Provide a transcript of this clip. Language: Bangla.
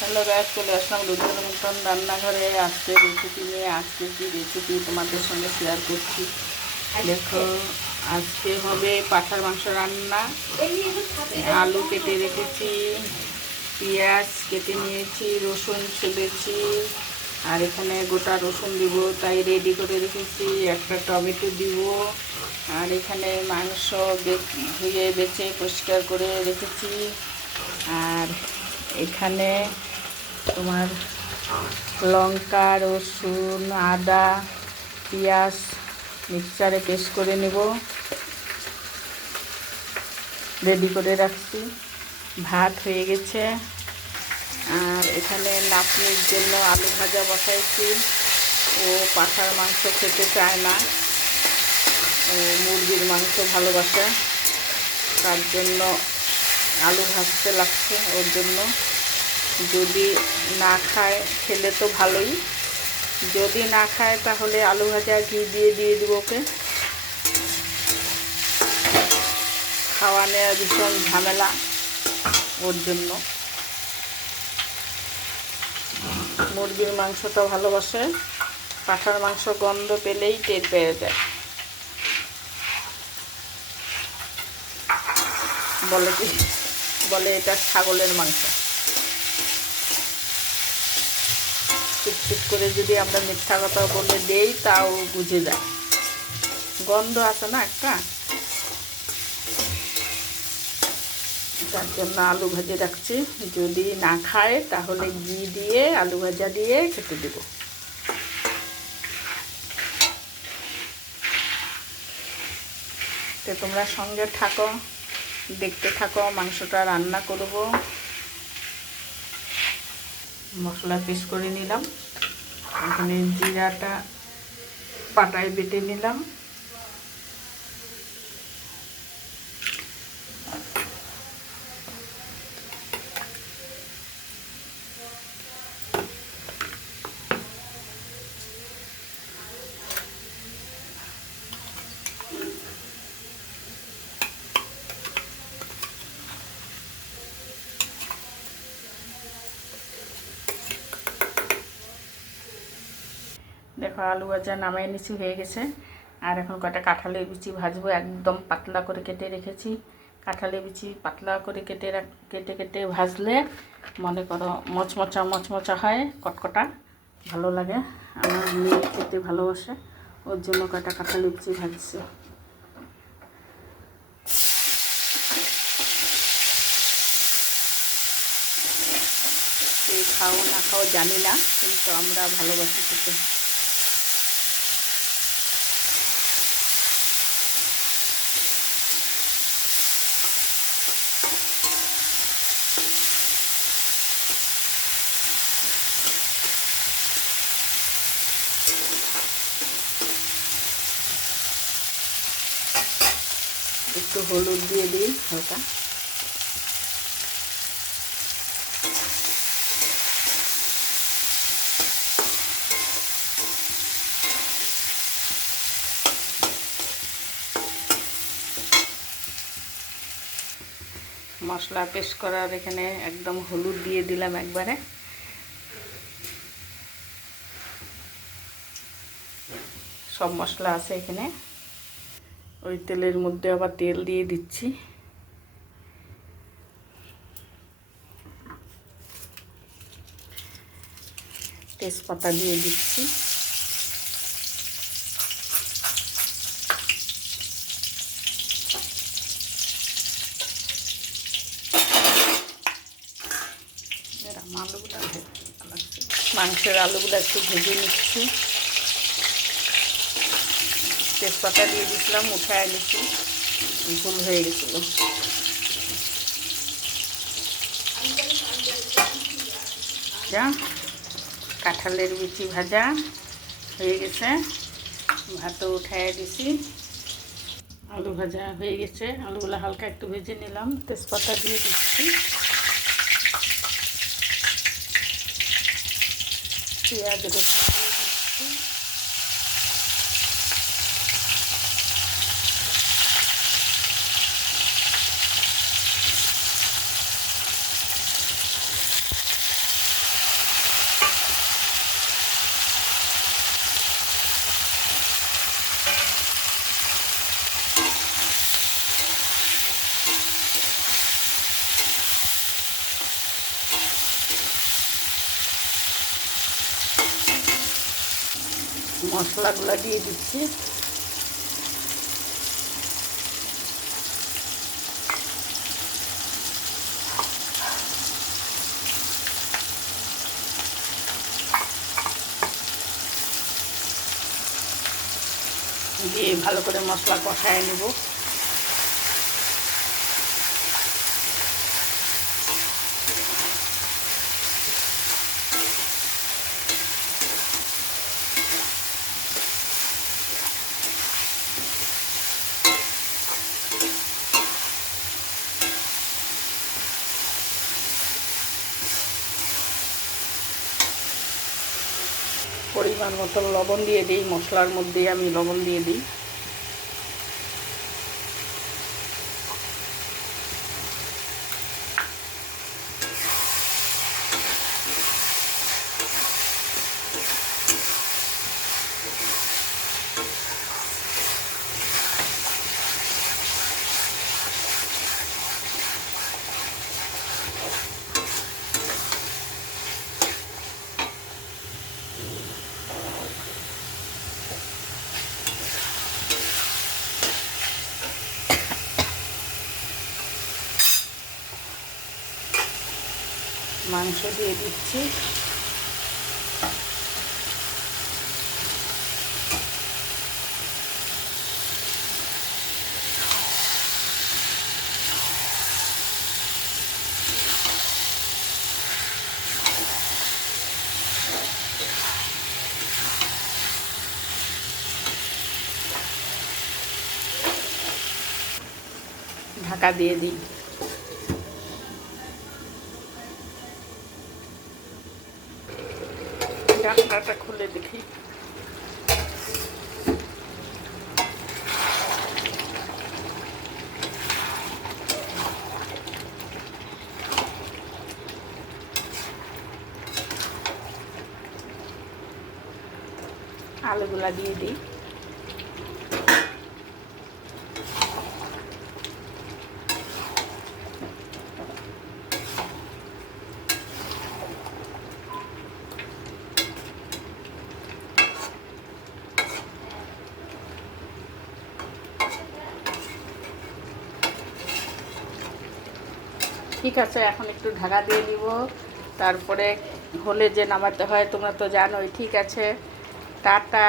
হ্যালো গাইস, চলে আসলাম রুদ্র নূতন রান্নাঘরে। আজকে রেসিপি নিয়ে আজকে কি রেসিপি তোমাদের সঙ্গে শেয়ার করছি। দেখো, আজকে হবে পাঁঠার মাংস রান্না। আলু কেটে রেখেছি, পেঁয়াজ কেটে নিয়েছি, রসুন ছুলেছি, আর এখানে গোটা রসুন দিব তাই রেডি করে রেখেছি। একটা টমেটো দিব, আর এখানে মাংস ধুয়ে বেছে পরিষ্কার করে রেখেছি। আর এখানে তোমার লঙ্কা, রসুন, আদা, পেঁয়াজ মিক্সচারে পেস্ট করে নেব, রেডি করে রাখছি। ভাত হয়ে গেছে। আর এখানে নাতনির জন্য আলু ভাজা বসাইছি। ও পাঁঠার মাংস খেতে চায় না, ও মুরগির মাংস ভালোবাসে, তার জন্য আলু ভাজতে লাগছে ওর জন্য। যদি না খায়, খেলে তো ভালোই, যদি না খায় তাহলে আলু ভাজা ঘি দিয়ে দেবো ওকে। খাওয়া নেওয়া ভীষণ ঝামেলা ওর জন্য। মুরগির মাংসটা ভালোবাসে, পাঁঠার মাংস গন্ধ পেলেই টের পেয়ে যায়। বলে এটা ছাগলের মাংস। চুপ করে যদি আমরা মিথ্যা কথা বলে দেই তাও বুঝে যায়, গন্ধ আছে না একটা। তার জন্য আলু ভাজে রাখছি, যদি না খায় তাহলে ঘি দিয়ে আলু ভাজা দিয়ে খেতে দেব। তো তোমরা সঙ্গে থাকো, দেখতে থাকো মাংসটা রান্না করব। মশলা পেস্ট করে নিলাম, এখানে জিরাটা পাটায় বেটে নিলাম। দেখো, আলু ভাজা নামাই নিচি হয়ে গেছে। আর এখন কটা কাঁঠালের বিচি ভাজবো, একদম পাতলা করে কেটে রেখেছি। কাঁঠালের বিচি পাতলা করে কেটে কেটে ভাজলে মনে করো মচমচা হয়, কটকটা ভালো লাগে। আমার মেয়ে খেতে ভালোবাসে, ওর জন্য কটা কাঁঠালের বিচি ভাজছে। খাও না খাও জানি না, কিন্তু আমরা ভালোবাসি খেতে। একটু হলুদ দিয়ে দিই হালকা। মশলা পেস্ট করার এখানে একদম হলুদ দিয়ে দিলাম একবারে। সব মশলা আছে এখানে। ওই তেলের মধ্যে আবার তেল দিয়ে দিচ্ছি। তেজপাতা দিয়ে দিচ্ছি। মাংসের আলুগুলো একটু ভেজে নিচ্ছি। তেজপাতা দিয়ে দিচ্ছিলাম, উঠায় নিচ্ছি, ভুল হয়ে গেছিল। যা, কাঁঠালের বিচি ভাজা হয়ে গেছে, ভাতও উঠায় দিছি। আলু ভাজা হয়ে গেছে, আলুগুলো হালকা একটু ভেজে নিলাম, তেজপাতা দিয়ে দিচ্ছি, পেঁয়াজ রসুন দিয়ে দিচ্ছি। মশলাগুলো দিয়ে দিচ্ছি। দিয়ে ভালো করে মশলা কষায় নেব। পরিমাণ মতো লবণ দিয়ে দিই, মশলার মধ্যে আমি লবণ দিয়ে দিই। মাংস দিয়ে দিচ্ছি। ঢাকা দিয়ে দিই। ঢাকনাটা খুলে দেখি। আলুগুলা দিয়ে দিই। ঠিক আছে, এখন একটু ঢাকা দিয়ে দিব, তারপরে হলে যে নামাতে হয় তোমরা তো জানোই। ঠিক আছে, টাটা।